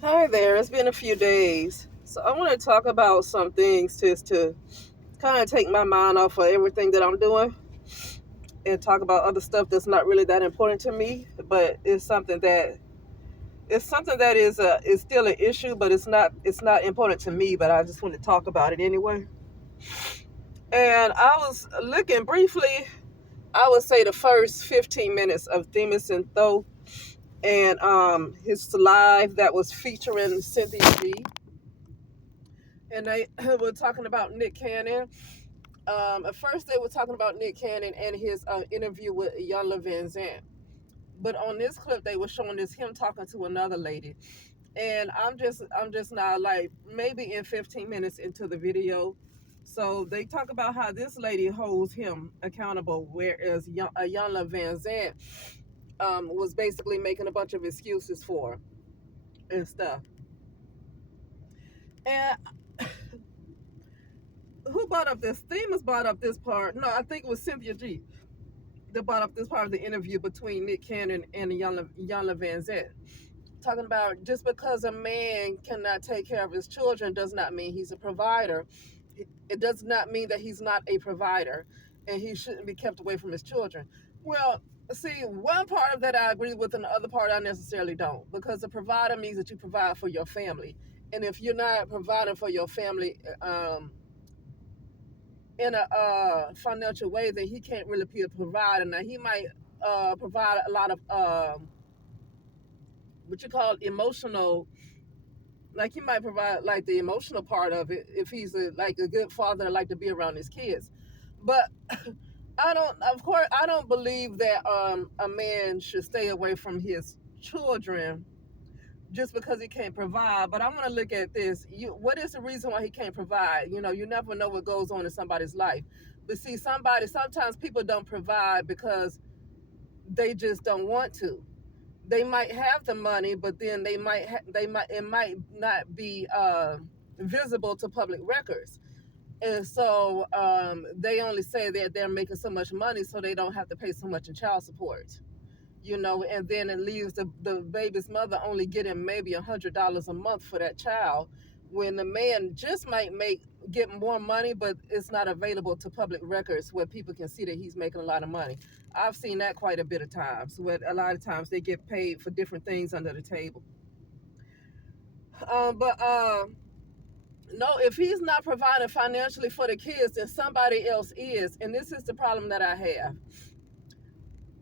Hi there. It's been a few days. So I want to talk about some things just to kind of take my mind off of everything that I'm doing and talk about other stuff that's not really that important to me, but it's something that is still an issue, but it's not important to me, but I just want to talk about it anyway. And I was looking briefly, I would say the first 15 minutes of Themis and Tho and his live that was featuring Cynthia G, and they were talking about Nick Cannon. At first, they were talking about Nick Cannon and his interview with Iyanla Vanzant. But on this clip, they were showing this him talking to another lady, and I'm just now like maybe in 15 minutes into the video. So they talk about how this lady holds him accountable, whereas Iyanla Vanzant was basically making a bunch of excuses for her and stuff. And who brought up this? Themis brought up this part. No, I think it was Cynthia G that brought up this part of the interview between Nick Cannon and Iyanla Vanzant, talking about just because a man cannot take care of his children does not mean he's a provider. It does not mean that he's not a provider and he shouldn't be kept away from his children. Well, see, one part of that I agree with, and the other part I necessarily don't, because a provider means that you provide for your family. And if you're not providing for your family, in a financial way, that he can't really be a provider. Now he might provide a lot of what you call emotional, like he might provide like the emotional part of it if he's like a good father that like to be around his kids. But I don't, of course, I don't believe that a man should stay away from his children just because he can't provide. But I'm gonna look at this. What is the reason why he can't provide? You never know what goes on in somebody's life. But see, sometimes people don't provide because they just don't want to. They might have the money, but then it might not be visible to public records. And so they only say that they're making so much money so they don't have to pay so much in child support. And then it leaves the baby's mother only getting maybe $100 a month for that child, when the man just might get more money, but it's not available to public records where people can see that he's making a lot of money. I've seen that quite a bit of times, where a lot of times they get paid for different things under the table. But no, if he's not providing financially for the kids, then somebody else is, and this is the problem that I have.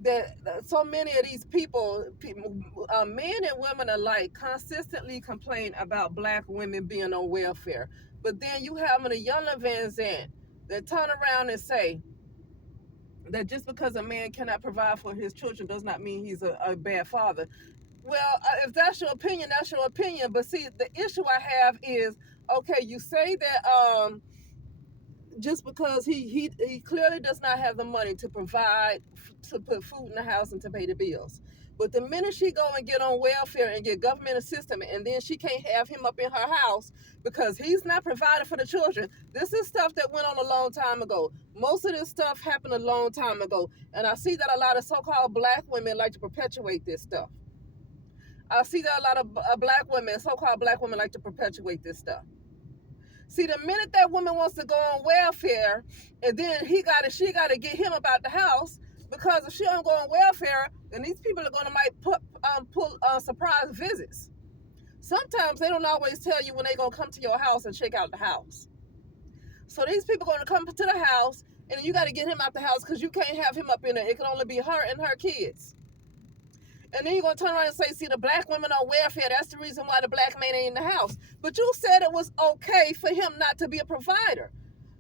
That so many of these people, men and women alike, consistently complain about black women being on welfare. But then you have a Iyanla Vanzant that turn around and say that just because a man cannot provide for his children does not mean he's a bad father. Well, if that's your opinion, that's your opinion. But see, the issue I have is, okay, you say that just because he clearly does not have the money to provide, to put food in the house and to pay the bills. But the minute she go and get on welfare and get government assistance, and then she can't have him up in her house because he's not providing for the children. This is stuff that went on a long time ago. Most of this stuff happened a long time ago, and I see that a lot of so-called black women like to perpetuate this stuff. I see that a lot of black women, so-called black women, like to perpetuate this stuff. See, the minute that woman wants to go on welfare, and then she gotta get him about the house, because if she don't go on welfare, then these people are gonna might pull surprise visits. Sometimes they don't always tell you when they gonna come to your house and check out the house. So these people gonna come to the house, and you gotta get him out the house because you can't have him up in there. It can only be her and her kids. And then you're gonna turn around and say, see, the black women on welfare, that's the reason why the black man ain't in the house. But you said it was okay for him not to be a provider.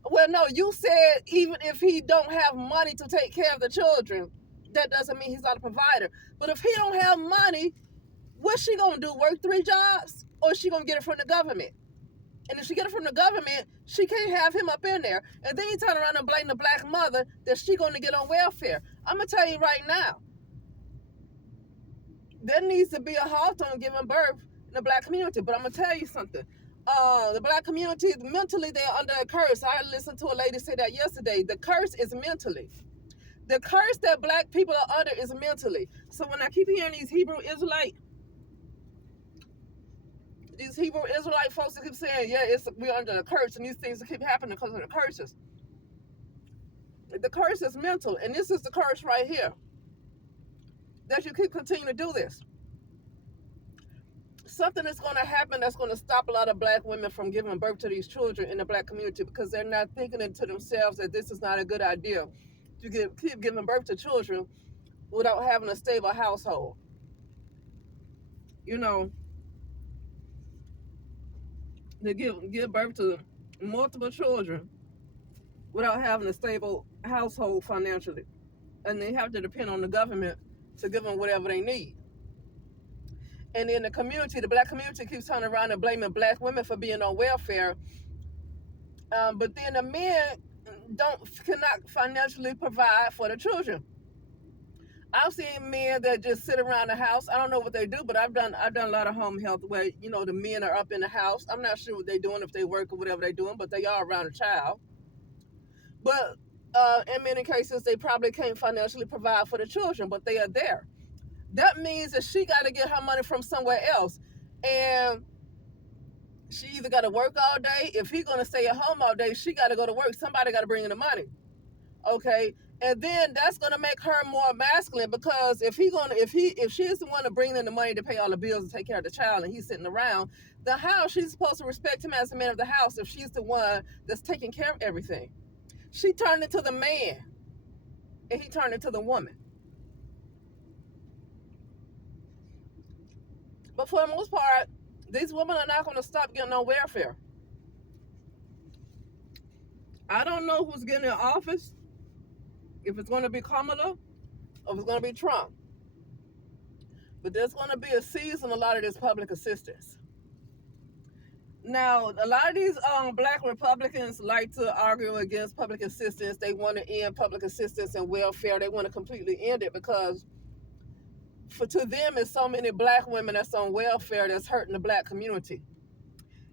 Well, no, you said even if he don't have money to take care of the children, that doesn't mean he's not a provider. But if he don't have money, what's she gonna do? Work 3 jobs? Or is she gonna get it from the government? And if she get it from the government, she can't have him up in there. And then you turn around and blame the black mother that she gonna get on welfare. I'm gonna tell you right now, there needs to be a halt on giving birth in the black community. But I'm gonna tell you something. The black community, mentally, they're under a curse. I listened to a lady say that yesterday. The curse is mentally. The curse that black people are under is mentally. So when I keep hearing these Hebrew Israelite these Hebrew Israelite folks that keep saying, yeah, we're under a curse, and these things keep happening because of the curses. The curse is mental, and this is the curse right here, that you keep continuing to do this. Something is going to happen that's going to stop a lot of black women from giving birth to these children in the black community, because they're not thinking into themselves that this is not a good idea to keep giving birth to children without having a stable household. You know, to give birth to multiple children without having a stable household financially. And they have to depend on the government to give them whatever they need. And in the community, the black community keeps turning around and blaming black women for being on welfare. But then the men cannot financially provide for the children. I've seen men that just sit around the house. I don't know what they do, but I've done a lot of home health where, you know, the men are up in the house. I'm not sure what they're doing, if they work or whatever they're doing, but they are around a child. But in many cases, they probably can't financially provide for the children, but they are there. That means that she got to get her money from somewhere else. And she either got to work all day. If he's going to stay at home all day, she got to go to work. Somebody got to bring in the money. Okay? And then that's going to make her more masculine, because if she's the one to bring in the money to pay all the bills and take care of the child, and he's sitting around the house, she's supposed to respect him as the man of the house if she's the one that's taking care of everything. She turned into the man, and he turned into the woman. But for the most part, these women are not going to stop getting on welfare. I don't know who's getting in office, if it's going to be Kamala or if it's going to be Trump. But there's going to be a season, a lot of this public assistance. Now, a lot of these black Republicans like to argue against public assistance. They want to end public assistance and welfare. They want to completely end it, because to them, it's so many black women that's on welfare that's hurting the black community.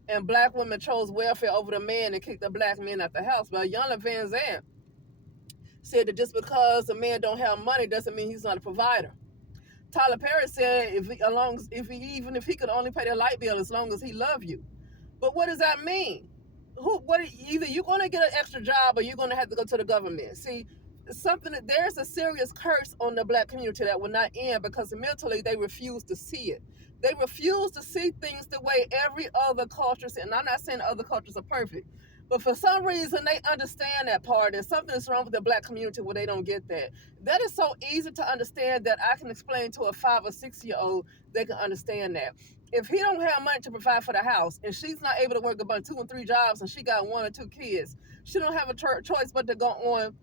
And black women chose welfare over the man and kicked the black men out the house. But Iyanla Vanzant said that just because a man don't have money doesn't mean he's not a provider. Tyler Perry said even if he could only pay the light bill as long as he love you. But what does that mean? Either you're going to get an extra job or you're going to have to go to the government. See, there's a serious curse on the black community that will not end, because mentally they refuse to see it. They refuse to see things the way every other culture sees. And I'm not saying other cultures are perfect, but for some reason they understand that part, and something is wrong with the black community where they don't get that. That is so easy to understand that I can explain to a 5 or 6 year old. They can understand that. If he don't have money to provide for the house, and she's not able to work about 2 and 3 jobs, and she got 1 or 2 kids, she don't have a choice but to go on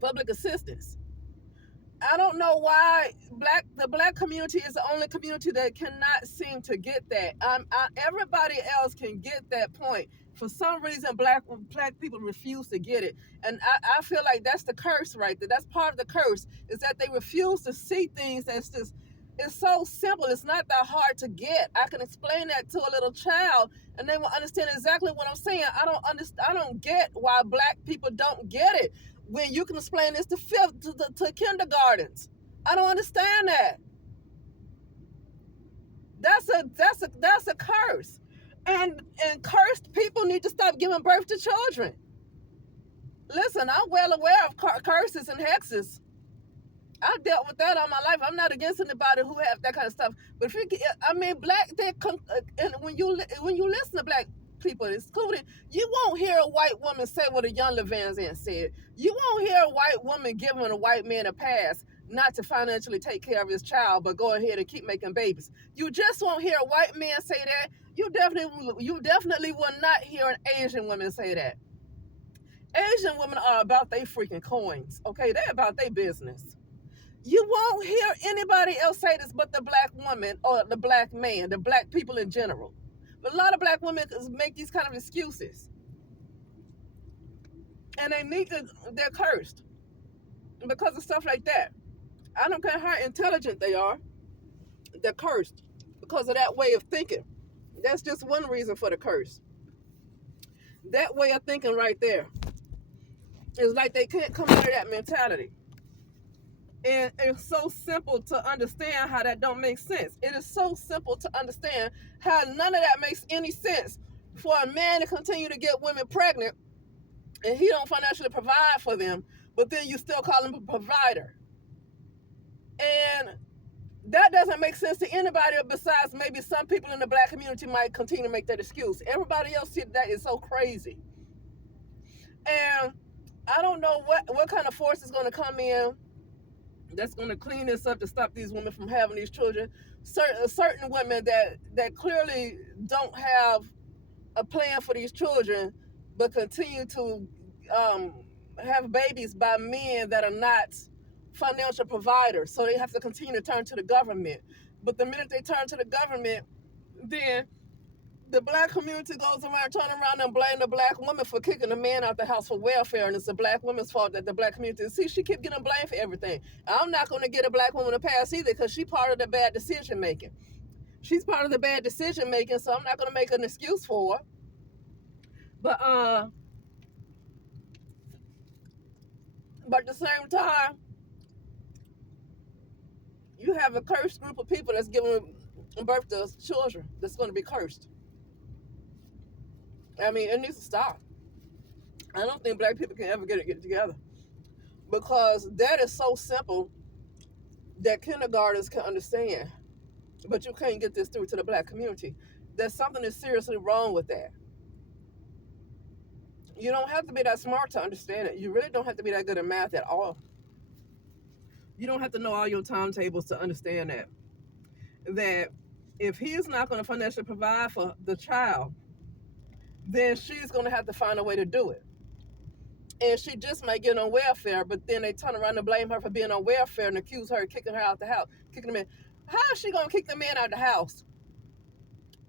public assistance. I don't know why the black community is the only community that cannot seem to get that. Everybody else can get that point. For some reason, black people refuse to get it. And I feel like that's the curse right there. That's part of the curse, is that they refuse to see things that's just, it's so simple. It's not that hard to get. I can explain that to a little child and they will understand exactly what I'm saying. I don't get why black people don't get it when you can explain this to kindergartens. I don't understand that. That's a curse. And cursed people need to stop giving birth to children. Listen, I'm well aware of curses and hexes. I dealt with that all my life. I'm not against anybody who have that kind of stuff. But and when you listen to black people, including, you won't hear a white woman say what Iyanla Vanzant said. You won't hear a white woman giving a white man a pass not to financially take care of his child, but go ahead and keep making babies. You just won't hear a white man say that. You definitely will not hear an Asian woman say that. Asian women are about their freaking coins, okay? They're about their business. You won't hear anybody else say this but the black woman or the black man, the black people in general. But a lot of black women make these kind of excuses. And they're cursed because of stuff like that. I don't care how intelligent they are, they're cursed because of that way of thinking. That's just one reason for the curse. That way of thinking right there is like they can't come out of that mentality. And it's so simple to understand how that don't make sense. It is so simple to understand how none of that makes any sense for a man to continue to get women pregnant and he don't financially provide for them, but then you still call him a provider. And that doesn't make sense to anybody besides maybe some people in the black community might continue to make that excuse. Everybody else see that is so crazy. And I don't know what kind of force is going to come in that's going to clean this up to stop these women from having these children. Certain women that clearly don't have a plan for these children, but continue to um, have babies by men that are not financial providers. So they have to continue to turn to the government. But the minute they turn to the government, then the black community goes around, turn around and blame the black woman for kicking the man out the house for welfare, and it's the black woman's fault that the black community. See, she keep getting blamed for everything. I'm not going to get a black woman to pass either because she part of the bad decision making. She's part of the bad decision making, so I'm not going to make an excuse for her. But at the same time, you have a cursed group of people that's giving birth to children that's going to be cursed. I mean, it needs to stop. I don't think black people can ever get it together because that is so simple that kindergartners can understand. But you can't get this through to the black community. There's something that's seriously wrong with that. You don't have to be that smart to understand it. You really don't have to be that good at math at all. You don't have to know all your timetables to understand that if he's not going to financially provide for the child, then she's going to have to find a way to do it. And she just might get on welfare, but then they turn around and blame her for being on welfare and accuse her of kicking her out the house, kicking the man. How is she going to kick the man out the house?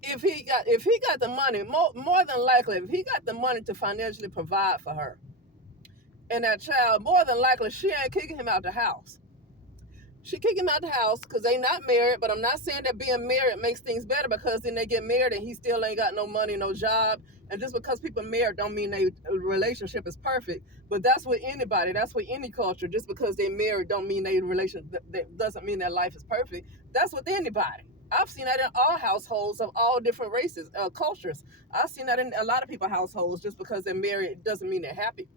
If he got the money, more than likely, if he got the money to financially provide for her and that child, more than likely she ain't kicking him out the house. She kick him out the house because they not married, but I'm not saying that being married makes things better because then they get married and he still ain't got no money, no job. And just because people married don't mean their relationship is perfect. But that's with anybody. That's with any culture. Just because they married don't mean their that doesn't mean their life is perfect. That's with anybody. I've seen that in all households of all different races, cultures. I've seen that in a lot of people's households. Just because they're married doesn't mean they're happy.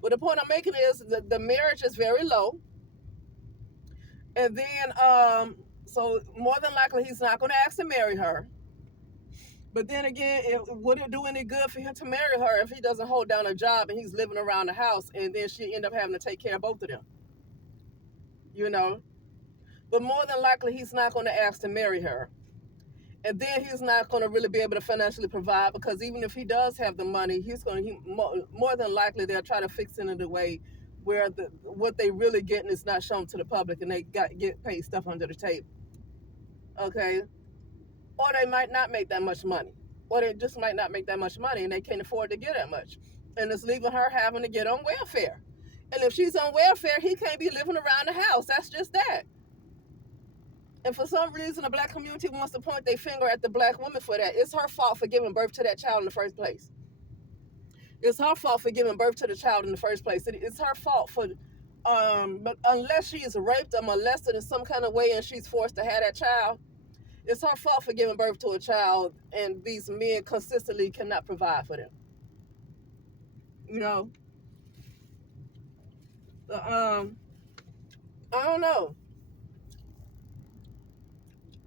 But the point I'm making is that the marriage is very low. And then, so more than likely, he's not going to ask to marry her. But then again, would it do any good for him to marry her if he doesn't hold down a job and he's living around the house and then she end up having to take care of both of them? You know? But more than likely, he's not going to ask to marry her. And then he's not going to really be able to financially provide because even if he does have the money, more than likely they'll try to fix it in a way where what they really getting is not shown to the public and they get paid stuff under the table. Okay? Or they might not make that much money. Or they just might not make that much money and they can't afford to get that much. And it's leaving her having to get on welfare. And if she's on welfare, he can't be living around the house. That's just that. And for some reason, the black community wants to point their finger at the black woman for that. It's her fault for giving birth to that child in the first place. It's her fault for giving birth to the child in the first place. It's her fault for, but unless she is raped or molested in some kind of way and she's forced to have that child, it's her fault for giving birth to a child and these men consistently cannot provide for them. You know, I don't know.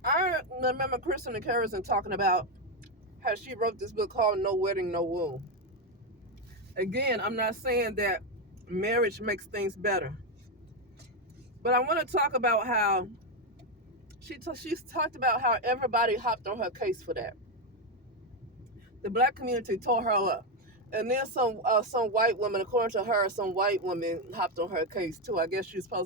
I remember Kristen Harrison talking about how she wrote this book called No Wedding, No Womb. Again, I'm not saying that marriage makes things better, but I want to talk about how she's talked about how everybody hopped on her case for that. The black community tore her up. And then some white woman, according to her, some white woman hopped on her case too. I guess she's supposed to be